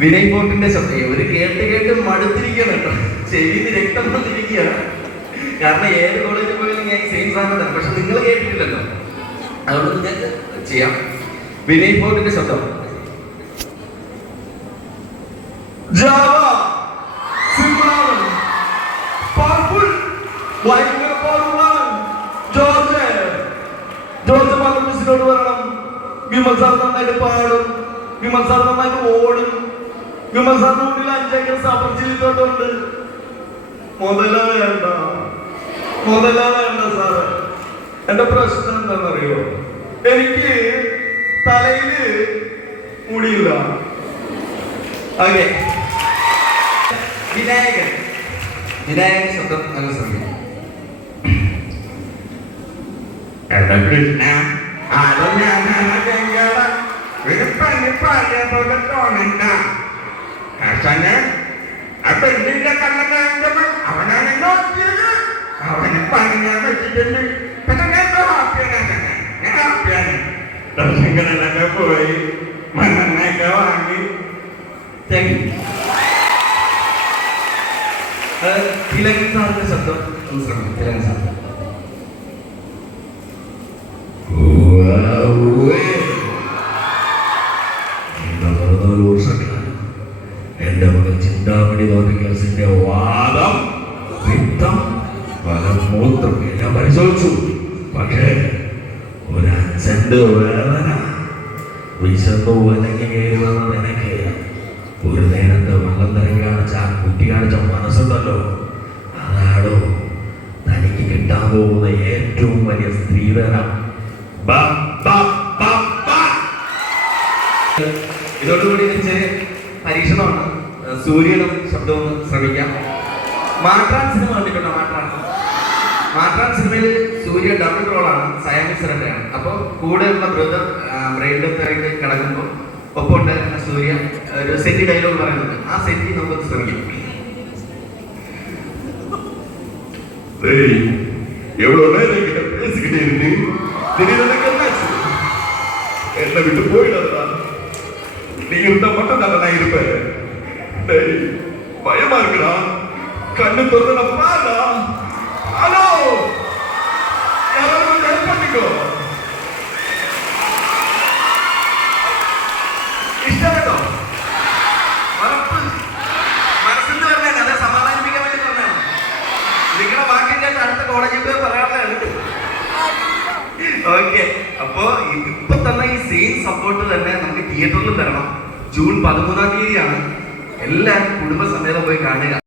വിനയ് ഫോർട്ടിന്റെ ശബ്ദം ഒരു കേട്ട് കേട്ട് മടുത്തിരിക്കുകയാണ് കേട്ടോ, ചെവിയിൽ രക്തം വന്നിരിക്കുകയാണ്. കാരണം ഏത് കോളേജിൽ പോയാലും ഞാൻ സെയിം സാധനം, പക്ഷെ നിങ്ങൾ കേട്ടിട്ടില്ലല്ലോ, അതുകൊണ്ട് ഞാൻ ചെയ്യാം. വിനയ് ഫോർട്ടിന്റെ ശബ്ദം. ജാവ സിമ്പിളാണ്, പവർഫുൾ, ഭയങ്കര പവർഫുള്ളാണ്. ജോർജ് പാത്രമിസിനോട് പറയണം, വിമൽ സാർ നന്നായിട്ട് പാടും, വിമൽ സാർ നന്നായിട്ട് ഓടും, വിമൽ സാറിന്റെ മുന്നിൽ 5 ഏക്കർ സഫർ ചെയ്തിട്ടുണ്ട്. മുതലാ വേണ്ട സാറ്. എന്റെ പ്രശ്നം എന്താണെന്നറിയോ, എനിക്ക് തലയില് മുടിയില്ല. ഓക്കെ, വിനായകൻ ശബ്ദം നല്ല ശ്രമിക്കും. അവനാണ് നോക്കിയത്, അവനെ പറഞ്ഞാൽ വെച്ചിട്ടുണ്ട്. ദർശനങ്ങളൊക്കെ പോയി മണ്ണെണ്ണയൊക്കെ വാങ്ങി. തിലകൻ സാറിന്റെ ശബ്ദം ഒന്ന് ശ്രമിക്കും. തിലകൻ സാർ. എന്റെ മകൻ ചിന്താമണി കേസിന്റെ വാദം, രക്തം, ഫലമൂത്രം എല്ലാം പരിശോധിച്ചു. പക്ഷേ ഒരച്ഛന്റെ വേദന, വിശന്നു വലങ്ങി കയറി വന്നത് എനിക്ക് ഒരു നേരത്തെ വെള്ളം നിറങ്ങി കാണിച്ച ആ കുട്ടി കാണിച്ച മനസ്സുണ്ടല്ലോ, അതാണോ തനിക്ക് കിട്ടാൻ പോകുന്ന ഏറ്റവും വലിയ സ്ത്രീധനം. ഇതോടുകൂടി പരീക്ഷണമാണ്. സൂര്യനും ശബ്ദവും ശ്രമിക്കാം. മാട്രാൻ സിനിമ കണ്ടിട്ടുണ്ടോ? മാട്രാൻ സിനിമയിൽ സൂര്യ ഡബിൾ റോളാണ്, സയാമിസറിന്റെയാണ്. അപ്പോൾ കൂടെയുള്ള ബ്രദർ ബ്രെയിൻ ഡെത്ത് ആയിട്ട് കിടക്കുമ്പോൾ ഒപ്പം ഉണ്ടായിരുന്ന സൂര്യ ഒരു സെറ്റി ഡയലോഗ് പറയുന്നുണ്ട്. ആ സെറ്റി നമുക്ക് ശ്രമിക്കാം. என்ன விட்டு போயிடாதா, நீ இருந்தா மட்டும் தான் நான் இருப்பேன். பயமா இருக்குடா, கண்ணு திறந்து பாடா. ஹலோ, யாராவது ஹெல்ப் பண்ணிக்கோ. ഇഷ്ടപ്പെട്ടോ? മനസ്സിൽ പറഞ്ഞ അതെ, സമാധാനിപ്പിക്കാൻ വേണ്ടി പറഞ്ഞാണ്. നിങ്ങളുടെ വാക്കിന്റെ അടുത്ത കോളേജിൽ പോയി പറയാനുള്ളതാണ്. ഓക്കെ, അപ്പോ ഇപ്പൊ തന്നെ ഈ സെയിം സപ്പോർട്ട് തന്നെ നമുക്ക് തിയേറ്ററിൽ തരണം. ജൂൺ 13-ാം തീയതിയാണ്. എല്ലാവരും കുടുംബസമേതം പോയി കാണുക.